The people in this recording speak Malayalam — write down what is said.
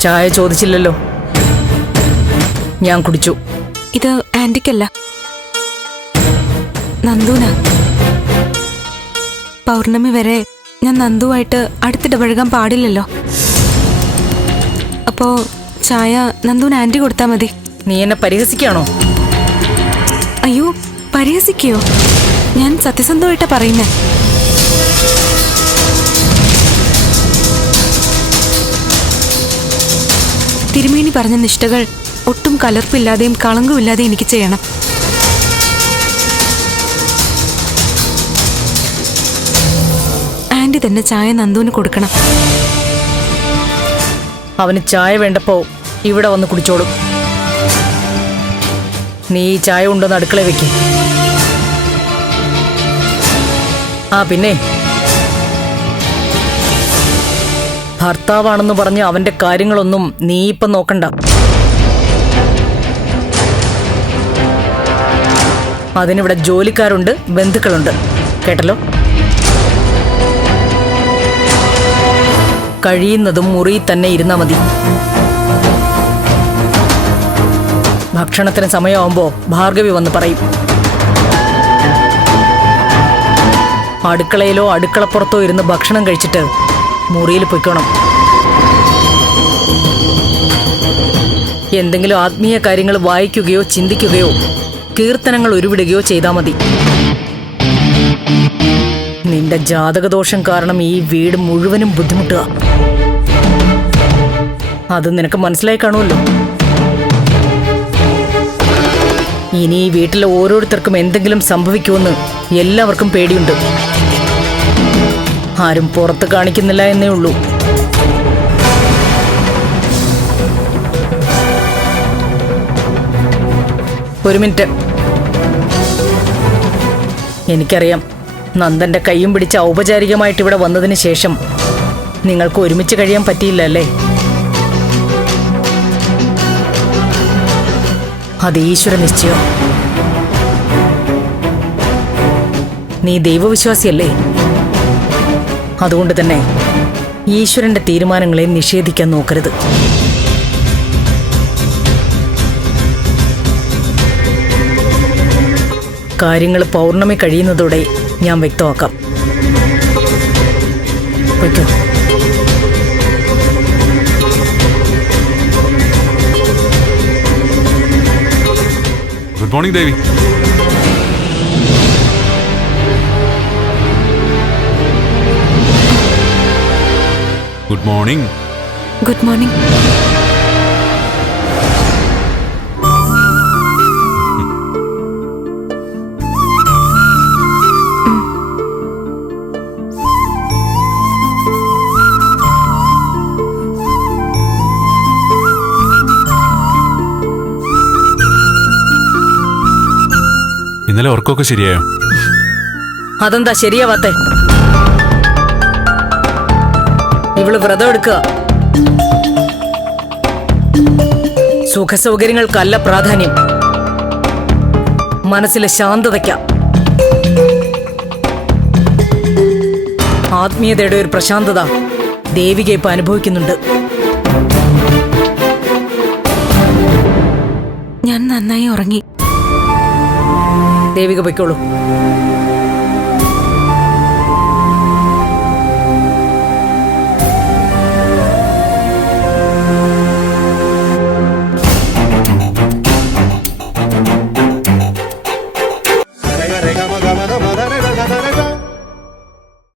ചായ ചോദിച്ചില്ലല്ലോ. ഞാൻ കുടിച്ചു. ഇത് ആന്റിക്കല്ല. നന്ദുന പൗർണമി വരെ ഞാൻ നന്ദുവായിട്ട് അടുത്തിടപഴകാൻ പാടില്ലല്ലോ. അപ്പോ ചായ നന്ദൂന് ആന്റി കൊടുത്താ മതി. നീ എന്നെ പരിഹസിക്കാണോ? അയ്യോ പരിഹസിക്കയോ? ഞാൻ സത്യസന്ധമായിട്ടാ പറയുന്നേ. തിരുമേനി പറഞ്ഞ നിഷ്ഠകൾ ഒട്ടും കലർപ്പില്ലാതെയും കളങ്കമില്ലാതെയും എനിക്ക് ചെയ്യണം. ആന്റി തന്നെ ചായ നന്ദുവിന് കൊടുക്കണം. അവന് ചായ വേണ്ടപ്പോ ഇവിടെ വന്ന് കുടിച്ചോളും. നീ ചായ ഉണ്ടോന്ന് അടുക്കള വെക്ക്. ആ പിന്നെ? ഭർത്താവാണെന്ന് പറഞ്ഞ് അവന്റെ കാര്യങ്ങളൊന്നും നീ ഇപ്പം നോക്കണ്ട. അതിനിവിടെ ജോലിക്കാരുണ്ട് ബന്ധുക്കളുണ്ട്. കേട്ടല്ലോ? കഴിയുന്നതും മുറിയിൽ തന്നെ ഇരുന്നാ മതി. ഭക്ഷണത്തിന് സമയമാവുമ്പോ ഭാർഗവി വന്ന് പറയും. അടുക്കളയിലോ അടുക്കളപ്പുറത്തോ ഇരുന്ന് ഭക്ഷണം കഴിച്ചിട്ട് മുറിയിൽ പൊയ്ക്കണം. എന്തെങ്കിലും ആത്മീയ കാര്യങ്ങൾ വായിക്കുകയോ ചിന്തിക്കുകയോ കീർത്തനങ്ങൾ ഉരുവിടുകയോ ചെയ്താൽ മതി. നിന്റെ ജാതകദോഷം കാരണം ഈ വീട് മുഴുവനും ബുദ്ധിമുട്ടുക. അത് നിനക്ക് മനസ്സിലായി കാണുമല്ലോ. ഇനി ഈ വീട്ടിലെ ഓരോരുത്തർക്കും എന്തെങ്കിലും സംഭവിക്കുമെന്ന് എല്ലാവർക്കും പേടിയുണ്ട്. ആരും പുറത്ത് കാണിക്കുന്നില്ല എന്നേ ഉള്ളൂ. ഒരു മിനിറ്റ്. എനിക്കറിയാം നന്ദന്റെ കൈയും പിടിച്ച് ഔപചാരികമായിട്ട് ഇവിടെ വന്നതിന് ശേഷം നിങ്ങൾക്ക് ഒരുമിച്ച് കഴിയാൻ പറ്റിയില്ല അല്ലേ? അത് ഈശ്വര നിശ്ചയം. നീ ദൈവവിശ്വാസിയല്ലേ? അതുകൊണ്ട് തന്നെ ഈശ്വരന്റെ തീരുമാനങ്ങളെ നിഷേധിക്കാൻ നോക്കരുത്. കാര്യങ്ങൾ പൗർണമി കഴിയുന്നതോടെ ഞാൻ വ്യക്തമാക്കാം. Good morning Devi. Good morning good morning ഇന്നലെ ഉറക്കമൊക്കെ ശരിയായോ? അതെന്താ ശരിയാവാത്തെ? ഇവൾ വ്രതം എടുക്കുക സുഖസൗകര്യങ്ങൾക്കല്ല പ്രാധാന്യം. മനസ്സിലെ ശാന്തതയ്ക്ക. ആത്മീയതയുടെ ഒരു പ്രശാന്തത ദേവിക ഇപ്പൊ അനുഭവിക്കുന്നുണ്ട്. ഞാൻ നന്നായി ഉറങ്ങി. ദേവിക പൊയ്ക്കോളൂ.